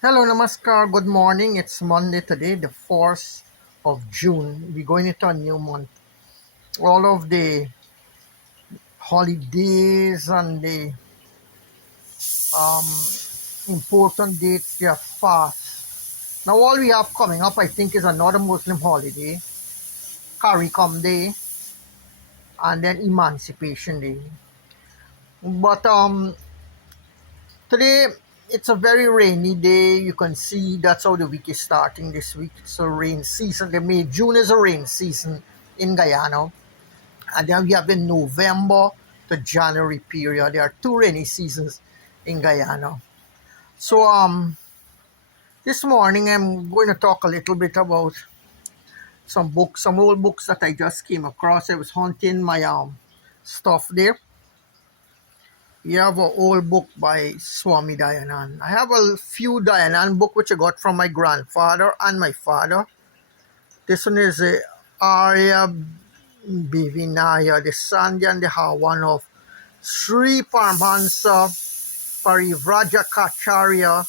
Hello, Namaskar. Good morning. It's Monday today, the 4th of June. We're going into a new month. All of the holidays and the um, important dates, they are fast. Now, all we have coming up, I think, is another Muslim holiday, Caricom Day, and then Emancipation Day. But today, it's a very rainy day. You can see that's how the week is starting this week. It's a rain season. The May, June is a rain season in Guyana. And then we have the November to January period. There are two rainy seasons in Guyana. So this morning I'm going to talk a little bit about some books, some old books that I just came across. I was hunting my stuff there. We have an old book by Swami Dayananda. I have a few Dayananda book which I got from my grandfather and my father. This one is a Arya Bivinaya, the Sandhya and the Hawan of Sri Paramahansa Parivrajakacarya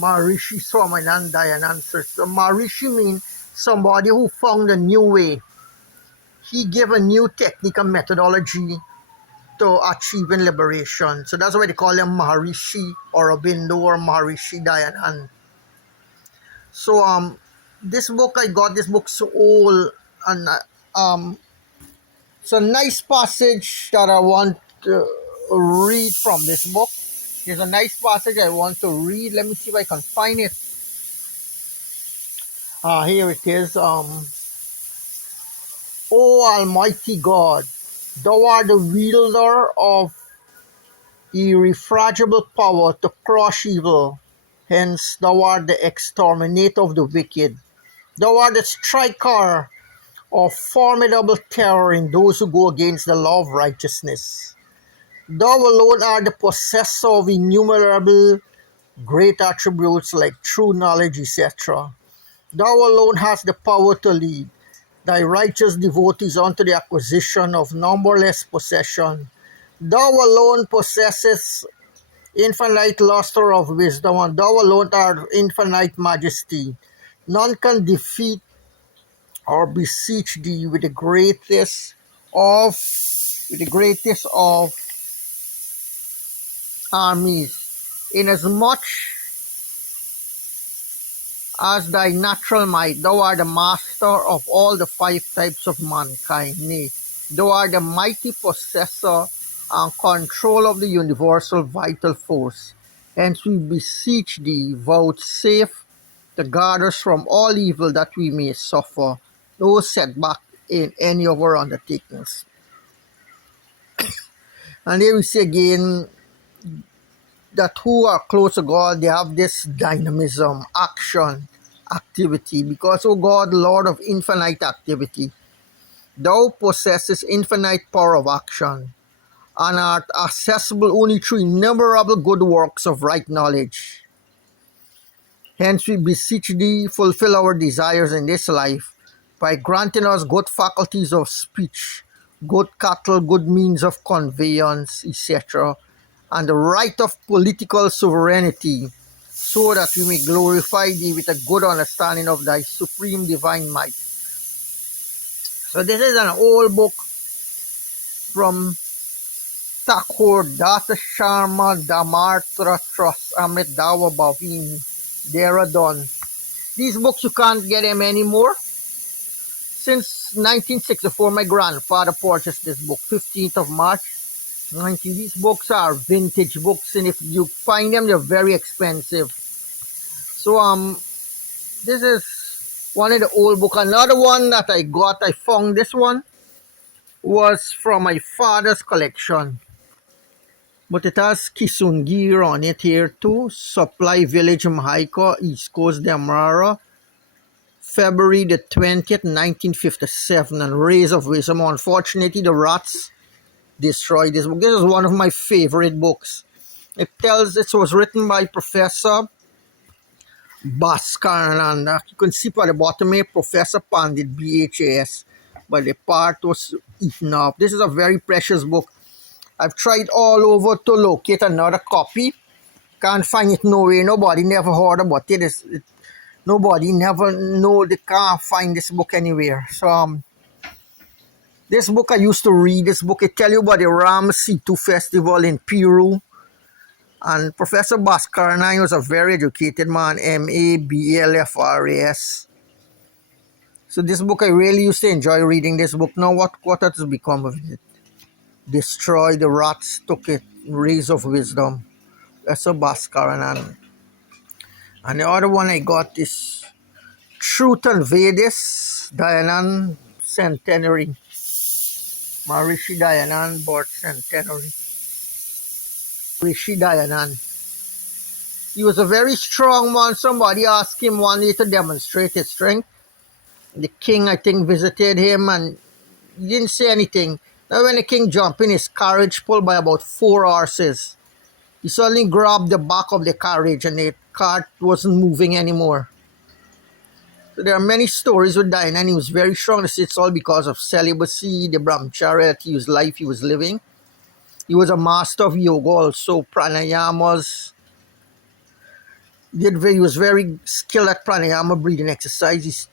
Maharishi Swami Dayananda. So Maharishi means somebody who found a new way. He gave a new technique and methodology to achieving liberation. So that's why they call him Maharishi or Aurobindo or Maharishi Dayananda. So this book, I got this book so old, and it's a nice passage that I want to read from this book. There's a nice passage I want to read. Let me see if I can find it. Here it is. O Almighty God, thou art the wielder of irrefragable power to crush evil. Hence, thou art the exterminator of the wicked. Thou art the striker of formidable terror in those who go against the law of righteousness. Thou alone art the possessor of innumerable great attributes like true knowledge, etc. Thou alone hast the power to lead thy righteous devotees unto the acquisition of numberless possession. Thou alone possessest infinite luster of wisdom, and thou alone art infinite majesty. None can defeat or beseech thee with the greatest of armies, inasmuch as thy natural might, thou art the master of all the five types of mankind. Nay, thou art the mighty possessor and control of the universal vital force. Hence we beseech thee, vouchsafe to guard us from all evil, that we may suffer no setback in any of our undertakings. And here we see again that who are close to God, they have this dynamism, action, activity, because, O God, Lord of infinite activity, thou possesses infinite power of action, and art accessible only through innumerable good works of right knowledge. Hence we beseech thee, fulfill our desires in this life, by granting us good faculties of speech, good cattle, good means of conveyance, etc., and the right of political sovereignty, so that we may glorify thee with a good understanding of thy supreme divine might. So this is an old book from Thakur Datta Sharma Damartra Trust Amrit Dawa Bhavin Dehradun. These books, you can't get them anymore. Since 1964, my grandfather purchased this book, 15th of March. 19. These books are vintage books, and if you find them, they're very expensive. So this is one of the old book. Another one that I got, I found this one, was from my father's collection. But it has Kisungir on it here too. Supply Village, Mahaika, East Coast, Demerara, February the 20th, 1957, and Rays of Wisdom. Unfortunately, the rats destroyed this book. This is one of my favorite books. It was written by Professor Bhaskarananda. You can see by the bottom here, Professor Pandit, BHAS, but the part was eaten up. This is a very precious book. I've tried all over to locate another copy, Can't find it nowhere. Nobody never heard about it. Nobody never know. They can't find this book anywhere. So this book I used to read. This book it tell you about the Ram Situ Festival in Peru. And Professor Bhaskaran was a very educated man, MABLFRAS. So this book I really used to enjoy reading this book. Now what has become of it? Destroy the Rats Took It, Rays of Wisdom. Professor Bhaskaran. And the other one I got is Truth and Vedas, Dayananda Centenary. Maharishi Dayananda birth centenary. Maharishi Dayananda. He was a very strong man. Somebody asked him one day to demonstrate his strength. The king, I think, visited him and he didn't say anything. Now when the king jumped in his carriage pulled by about 4 horses, he suddenly grabbed the back of the carriage and the cart wasn't moving anymore. So there are many stories with Dayananda. He was very strong. It's all because of celibacy, the brahmacharya that his life he was living. He was a master of yoga also, pranayamas. He was very skilled at pranayama, breathing exercise.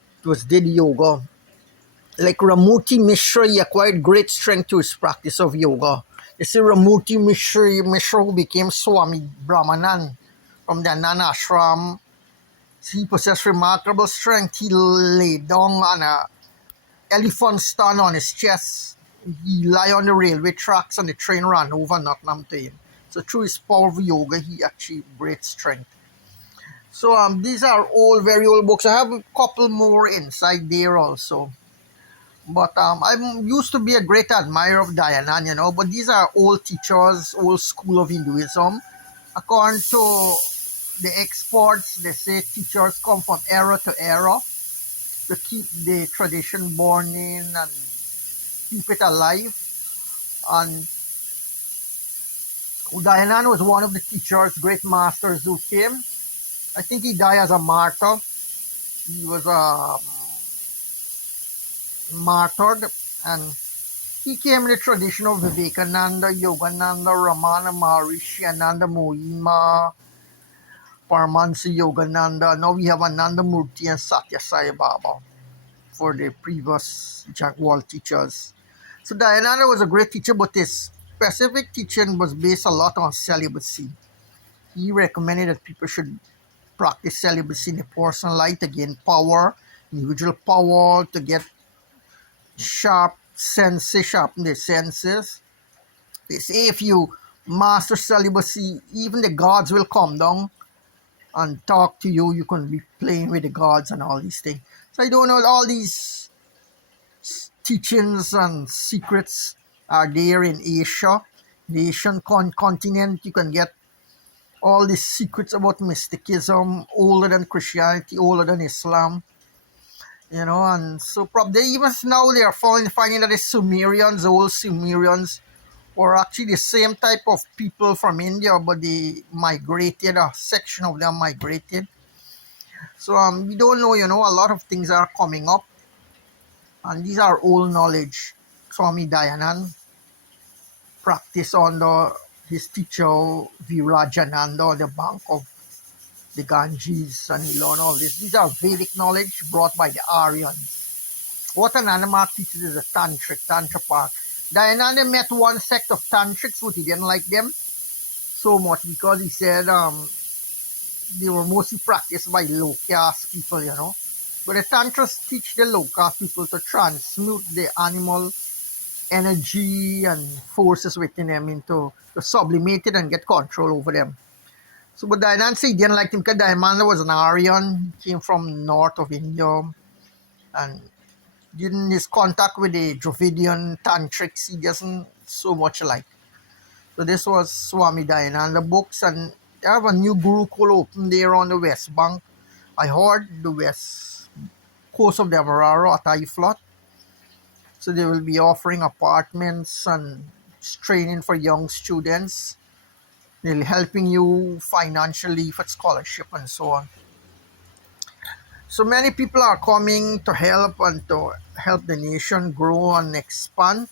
Did yoga. Like Ramurti Mishra, he acquired great strength to his practice of yoga. You see Ramurti Mishra who became Swami Brahmanan from the Ananda ashram. He possessed remarkable strength. He lay down on a elephant stand on his chest. He lay on the railway tracks and the train ran over, nothing happened to him. So through his power of yoga, he achieved great strength. So these are all very old books. I have a couple more inside there also. But I used to be a great admirer of Dayananda, but these are old teachers, old school of Hinduism. According to the experts, they say teachers come from era to era to keep the tradition burning and keep it alive. And Dayananda was one of the teachers, great masters who came. I think he died as a martyr. He was martyred, and he came in the tradition of Vivekananda, Yogananda, Ramana Maharishi, Ananda Mohima, Paramahansa Yogananda. Now we have Ananda Murti and Satya Sai Baba for the previous world teachers. So Dayananda was a great teacher, but his specific teaching was based a lot on celibacy. He recommended that people should practice celibacy in the personal life to gain power, individual power, to get sharpen their senses. They say if you master celibacy, even the gods will come down and talk to you. You can be playing with the gods and all these things. So I don't know, all these teachings and secrets are there in Asia. The Asian continent, you can get all these secrets about mysticism, older than Christianity, older than Islam. And so probably even now they are finding that the Sumerians, the old Sumerians, were actually the same type of people from India, but they migrated, a section of them migrated. So we don't know, a lot of things are coming up, and these are old knowledge. Swami Dayananda practiced under his teacher Virajananda on the bank of the Ganges, and he learned all this. These are Vedic knowledge brought by the Aryans. What an animal teaches is a Tantra part. Dayananda met one sect of Tantrics, but he didn't like them so much because he said they were mostly practiced by low caste people, But the Tantras teach the low caste people to transmute the animal energy and forces within them to sublimate it and get control over them. So, but Dayananda said he didn't like him because Dayananda was an Aryan, he came from north of India, and in his contact with the Dravidian Tantrics, he doesn't so much like. So this was Swami Dayananda books, and they have a new Gurukul open there on the West Bank. I heard the west coast of the Avararo at Iflot. So they will be offering apartments and training for young students. They're helping you financially for scholarship and so on. So many people are coming to help and to help the nation grow and expand.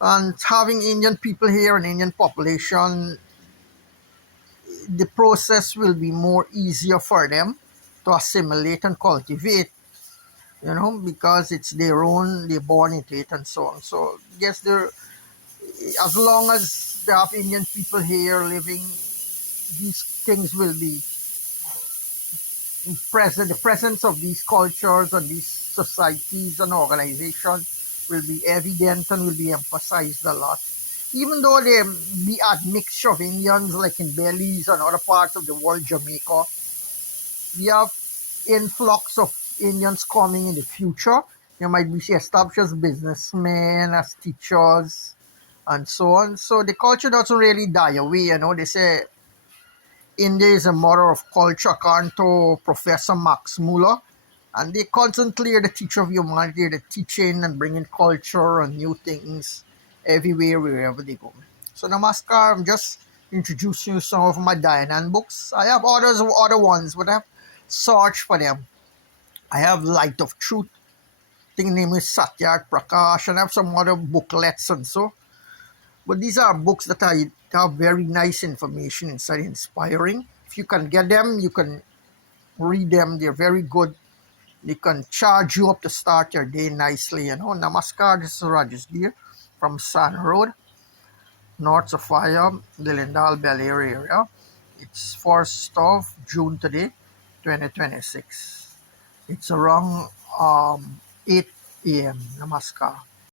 And having Indian people here, an Indian population, the process will be more easier for them to assimilate and cultivate, because it's their own, they're born into it and so on. So yes, there, as long as there are Indian people here living, these things will be present. The presence of these cultures and these societies and organizations will be evident and will be emphasized a lot. Even though there be admixture of Indians like in Belize and other parts of the world, Jamaica, we have influx of Indians coming in the future. There might be established as businessmen, as teachers, and so on. So the culture doesn't really die away. They say India is a mother of culture, according to Professor Max Muller. And they constantly are the teacher of humanity, the teaching and bringing culture and new things everywhere, wherever they go. So Namaskar, I'm just introducing you some of my Dayananda books. I have other ones, but I have searched for them. I have Light of Truth, I think the name is Satyart Prakash, and I have some other booklets and so. But these are books that have very nice information inside, inspiring. If you can get them, you can read them. They're very good. They can charge you up to start your day nicely. Namaskar, this is Rajesh Deer from San Road, North Sophia, Lilindal, Bel Air area. It's 1st of June today, 2026. It's around 8 a.m. Namaskar.